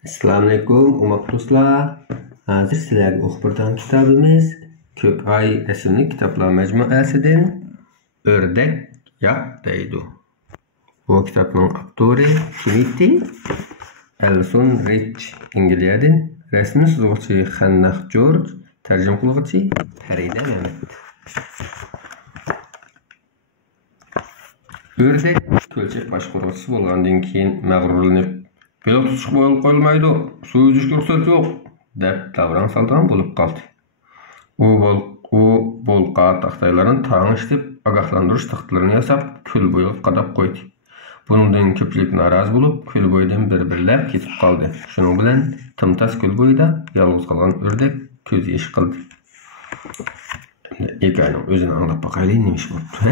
Assalamualaikum umat do'stlar. Hozir sizlarga o'qib bergan kitobimiz Ko'k ay rasmli kitoblar majmuasidan O'rdak yoq deydi. Bu kitobning avtori Timothy Ellison Rich, Angliyadan, rasmni suzuvchi Hannah George, tarjima qiluvchi Farida Mehmet. O'rdak ko'lchak boshqaruvchisi bo'lgandan keyin mag'rurlanib, "Piloq tutishga bo'lib qolmaydi, suv yuzishga ruxsat yo'q" deb davron saldan bo'lib qoldi. U bolqa taxtaylarini tangishtirib, ogohlantirish taxtlarini yasab, ko'l bo'yiga qadab qo'ydi. Bundan ko'pchilik norozi bo'lib, ko'l bo'yidan bir-birlab ketib qoldi. Shuning bilan timtas ko'l bo'yida yolg'iz qolgan o'rdak ko'z yesh qildi. Hikoyaning o'zini anglab boqaylik, nima ish bo'libdi?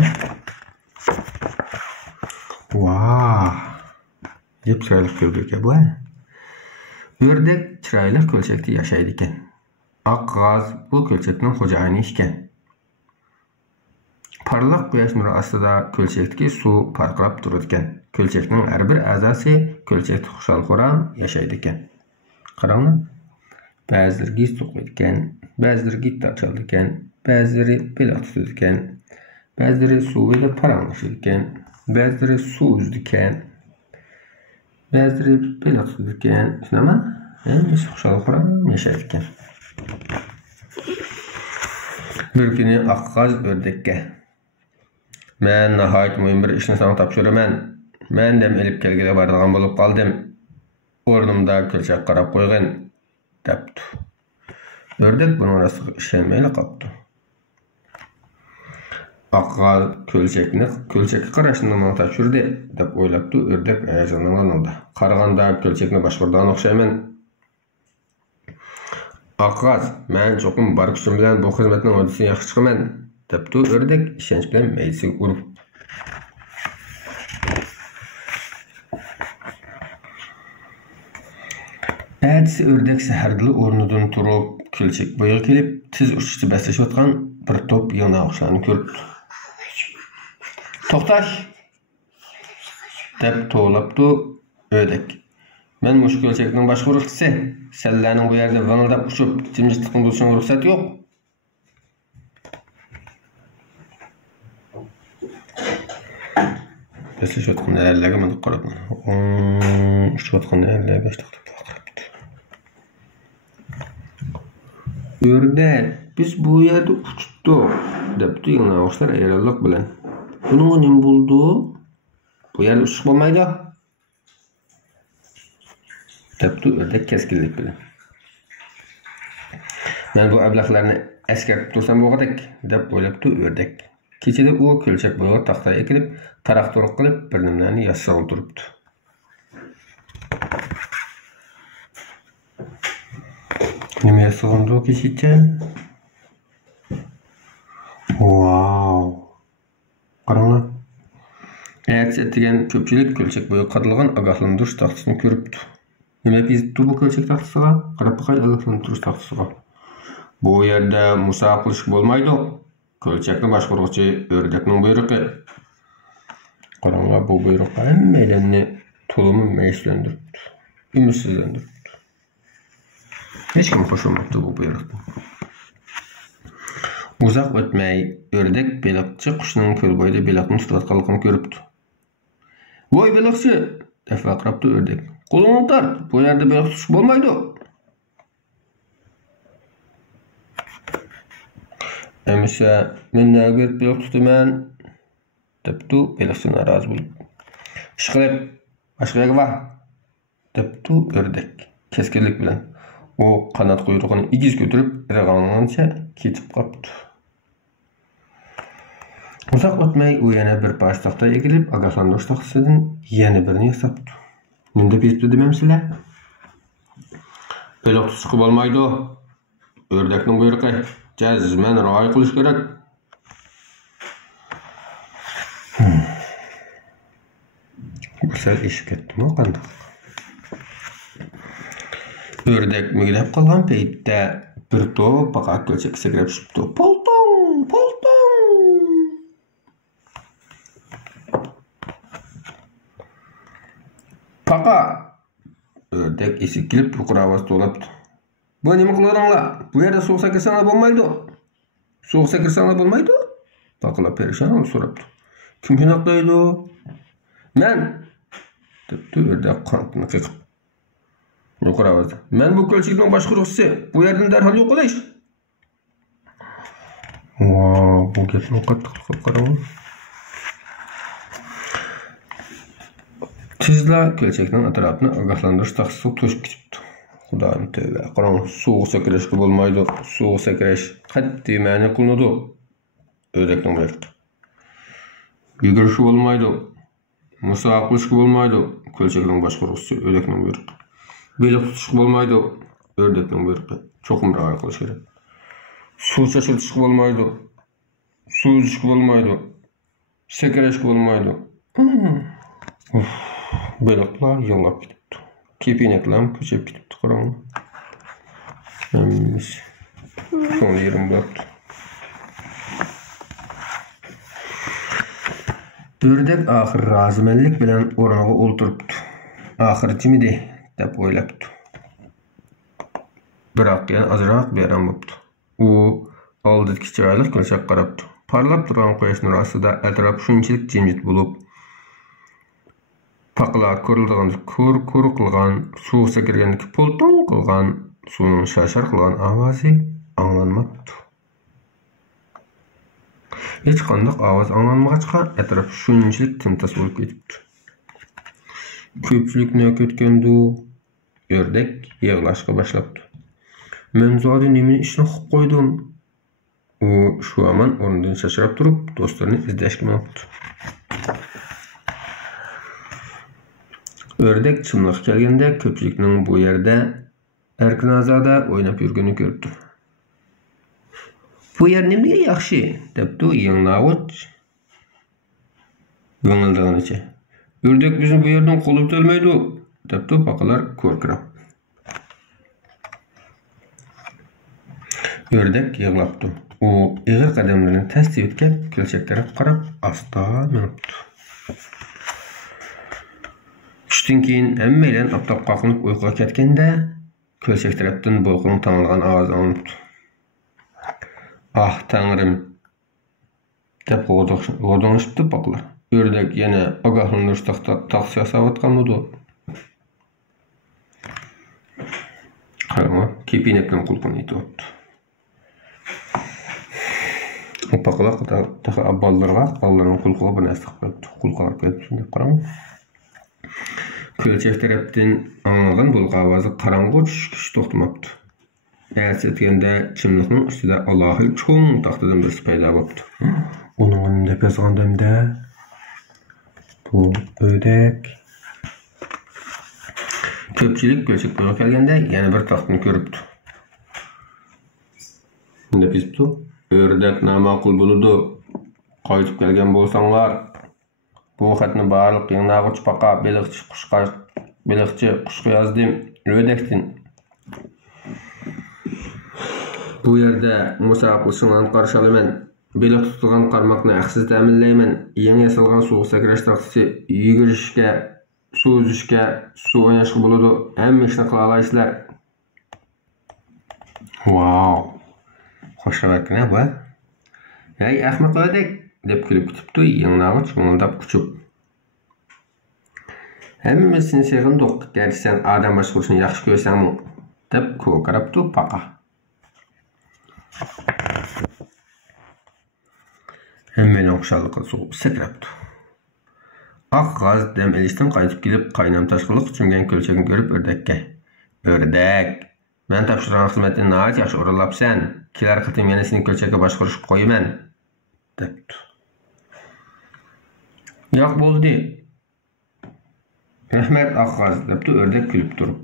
Vay! Deb chiroyli ko'ldak bu. O'rdak chiroyli ko'lchakda yashaydi ekan. Oq g'oz bu ko'lchakning xo'jayini ekan. Parlaq quyosh nuri ostida ko'lchakdagi suv parqirab turadi ekan. Ko'lchakning har bir a'zosi ko'lchakda xushal-xuram yashaydi ekan. Qaranglar. Ba'zilari giz to'qiydi ekan, ba'zilari gitar chaladi ekan, ba'zilari piloq tutadi ekan, ba'zilari suvda paranglashadi ekan, ba'zilari suv uzdi ekan, ba'zilari piloq tutadi ekan. Shunami? Hammasi xushal-xuram yashaydi ekan. Bir kuni oqqoz o'rdakka: "Men nihoyat muhim bir ishni sana topshiraman. Men dem elib kelgili boradigan bo'lib qoldim. O'rnimda ko'lchak qarab qo'ygin" debdi. O'rdak buning rostiga ishonmay qoldi. Oqqoz ko'lchakka qarashni menga topshirdi deb o'ylabdi. O'rdak hayajonlanadi. "Qaraganda ko'lchakni boshqargan o'xshayman. Oqqoz, men cho'qim bor kuchim bilan bu xizmatning uddasiga yaxshi chiqaman" debdi. O'rdak ishonch bilan maysiga urib. Ertasi o'rdak saharda o'rnidan turib, ko'lchak bo'yiga kelib, tiz uchishda baslashayotgan bir to'p yong'oqlarni ko'rdi. "To'xtash!" deb to'labdi o'rdak. "Men mush ko'lchakning boshqaruvchisi. Senlarning bu yerda vangildab uchib, jimjitlikni buzishga ruxsat yo'q." Baslashayotgan yerlarga men qarab, uchayotgan yerlarga boshlab qarabdi. "O'rdak, biz bu yerda uchdik" debdi yong'oqlar ayronlik bilan. "Buningga nima bo'ldi? Bu yerda uchish bo'lmaydi" debdi o'rdak keskinlik bilan. "Men bu ablahlarni eskartib tursam bo'lg'adak" deb o'ylabdi o'rdak. Kechada u ko'lchak bo'yiga taxta ekilib, taraq-turuq qilib bir nimalarni yozsa o'tiribdi. Nima yozgandi u kechacha? Wow! Qaranglar. Ertasi degan ko'pchilik ko'lchak bo'yiga qadalgan ogohlantirish taxtasini ko'ribdi. Nima yozibdi bu ko'lchak taxtasiga? Qarab boqaylik ogohlantirish taxtasiga. "Bu yerda musobaqa qilish bo'lmaydi. Ko'lchakni boshqaruvchi o'rdakning buyrug'i." Qaranglar, bu buyruq hammalarni to'limi mayishlantiribdi, umidsizlantiribdi. Hech kim xursandmabdi bu buyruqdan. Uzoq o'tmay o'rdak beliqchi qushning ko'l bo'yida beliqni tutayotganligini ko'ribdi. "Voy beliqchi!" deb baqiribdi o'rdak. "Qo'lingni tart, bu yerda beliq tutish bo'lmaydi." "Emisha, men nega beliq tutaman?" debdi beliqchi norozi bo'lib. "Ishqilib, boshqa yerga bor" debdi o'rdak keskinlik bilan. U qanot quyrug'ini igiz ko'tarib, irg'angancha ketib qoldi. Uzoq o'tmay u yana bir bosh taxta egilib, ogohlantirish taxtasidan yana birini yasabdi. "Nima deb yozibdi demamsizlar? Beliq tutishga bo'lmaydi. O'rdakning buyrug'i. Jazman rioya qilish kerak." Sal eshib ketdimi qandoq? O'rdak muglab qolgan paytda bir to'p paqa ko'lchakka sakrab tushibdi. "Poltong, poltong!" "Paqa, Ördek esip kelip yuqori ovozda to'labdi. Bu nima qilaveringlar? Bu yerda suv sakirsanglar bo'lmaydi. Suv sakirsanglar bo'lmaydi. Baqilab perişan olib so'rabdi. Kim shunaqa deydi? Men debdi ördek qanotini qiqib. Yuqori ovozda. Men bu ko'lchikning boshqaruvchisi. Bu yerdan darhol yo'qolish. Bu gapni qattiq qarang. Tezla ko'lchakning atrofini ogohlantirish taqsisi to'shib ketibdi. Xudoyim tövbe. Qarang, suv sakirashga bo'lmaydi. Suv sakirash qat'iy ma'ni qilinadi. Ördekning buyruqi. Yugurishga bo'lmaydi. Musobaqa qilishga bo'lmaydi. Ko'lchakning boshqaruvchisi ördekning buyruqi. Beliq tutishga bo'lmaydi. Ördekning buyruqi. Cho'qim rioya qilish kerak. Suv chashirishga bo'lmaydi. Suv izishga bo'lmaydi. Sakirashga bo'lmaydi. Beliqlar yig'lab ketibdi. Kepinaklar ko'chib ketibdi, qarang. Ko'ngli yerim bo'libdi. Ördek axir rozimanlik bilan o'rniga o'ltiribdi. Axir jimidi deb o'ylabdi. Biroq yana ozroq beram bo'libdi. U oldidagi chiroyli ko'lchakka qarabdi. Parlab turgan quyosh nuri ostida atrof shunchalik jimjit bo'lib, paqlar ko'rilgan ko'r qilgan, suv sakirgandagi polton qilgan, suvning shashar qilgan ovozi anglanmabdi. Hech qanday ovoz anglanmag'achqa atrof shunchalik timtas bo'lib ketibdi. Ko'pchilik nima ketgandi? Ördek yig'lashga boshlabdi. Men zodi nima ishni qilib qo'ydim? U shu aman o'rnidan shashrab turib, do'stlarini izlashga mo'ltdi. Ördek chimliq kelganda ko'pchilikning bu yerda erkin-ozoda o'ynab yurganini ko'rdi. Bu yer nimaga yaxshi, debdi yenglavich go'ngildig'icha. Ördek bizni bu yerdan qo'lib o'tolmaydi, debdi baqalar ko'rkirab. Ördek yig'labdi. U ig'ir qadamlarini tasdiq etkab, ko'lchak taraf qarab, asta minibdi. Tushdan keyin hammalar aptab qoqinib uyquga ketganda, ko'lchak tarafdan bo'lqin tanilgan ovoz anglabdi. Ah, Tangrim, deb g'o'donishibdi baqlar. Ördek yana ogohlantirish taqsi yasayotganmidi? Qarama, kepinakdan qulqini yetyapti. Baqlar taqa abballarga allarning qulqiga bir narsa qilibdi. Qulqalar kelib shunday qarang. Ko'lchak tarafdan anglagan bo'lgan ovozi qorong'u tushkish to'xtamabdi. Aks etganda chimliqning ustida Allohning cho'ng taxtidan birisi paydo bo'libdi. Uning deb yozgandimda bu ördek. Ko'pchilik ko'lchakka kelganda yana bir taxtni ko'ribdi. Unda bizdi. Ördek namaqul bo'ladi. Qaytib kelgan bo'lsanglar, bu xatni barliq yang'ag'ich paqa beliqchi qushqa yozdim. Ördekdin. Bu yerda musobaqa qilishinglarni qarshi olaman. Beliq tutilgan qarmoqni haqsiz ta'minlayman. Yangi yasalgan suv sakrash taqsisi yugurishga, suv uzishga, suv o'ynashga bo'ladi. Hamma ishni qila olasizlar. Wow. Xo'shavatgina bu. Hey, ahmoq ördek, deb kulib ketibdi, yang'ag'ich mo'ldab kuchib. Hammamiz seni sevgandik, garchi sen odam boshqarishni yaxshi ko'rsangmi, deb ko'karabdi paqa. Hammaning xushalliqqa suv sakrabdi. Oq g'az dam ilishdan qaytib kelib, qaynam tashqiliq tushungan ko'lchakni ko'rib ördekka. Ördek, men topshirgan xizmatni nihoyat yaxshi o'rinlabsan. Kelar qitim yana seni ko'lchakka boshqarishib qo'yaman, debdi. Yo'q bo'ldi. Rahmat oqqaz, debdi ördek kulib turib.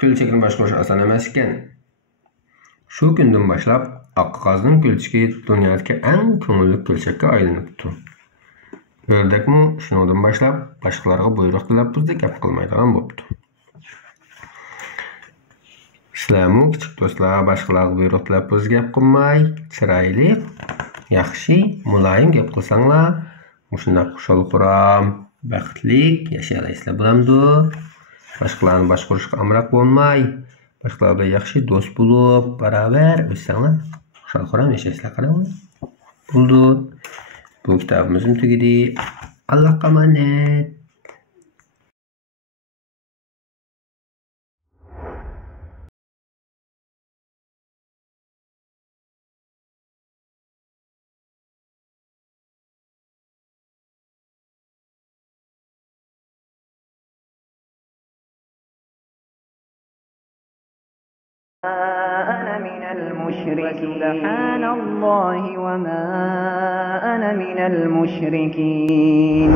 Ko'lchakni boshqarish oson emas ekan. Shu kundan boshlab oqqazning ko'lchagi dunyodagi eng ko'ngilli ko'lchakka aylanibdi. Ördekmi shundan boshlab boshqalarga buyruq tilab bizda gap qilmaydigan bo'libdi. Sizlarmi kichik do'stlar boshqalarga buyruq tilab biz gap qilmay, chiroyli, yaxshi, muloyim gap qilsanglar, shunday xushal quram, baxtli yashaylaysizlar bo'lamdi. Başqalarını başquruşqa amraq bolmay, başqalar bilan yaxshi do'st bo'lib, baravar o'ssanglar, xushal-xuram yashaysiz qaranglar. Bo'ldi. Bu kitobimiz tugadi. Allohga omonat. أنا من المشركين سبحان الله وما أنا من المشركين